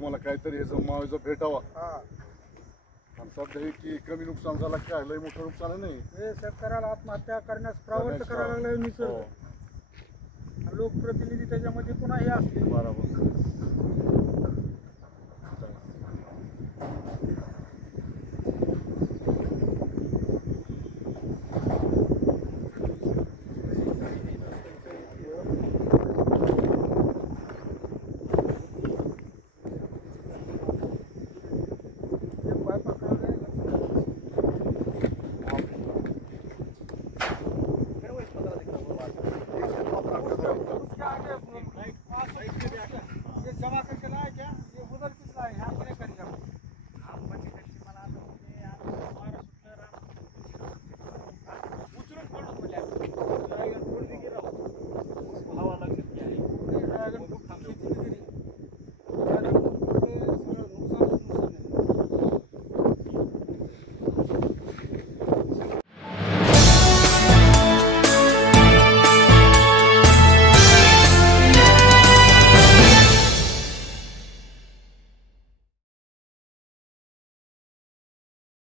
तुम्हाला काहीतरी याचा मुआवजा भेटावा. हा आणि सध्या हे की कमी नुकसान झालं काय लय मोठं नुकसान नाही. हे शेतकऱ्याला आत्महत्या करण्यास प्रवृत्त करायला लागलाय निसर्ग. लोकप्रतिनिधी त्याच्यामध्ये पुन्हा हे असते. बरोबर.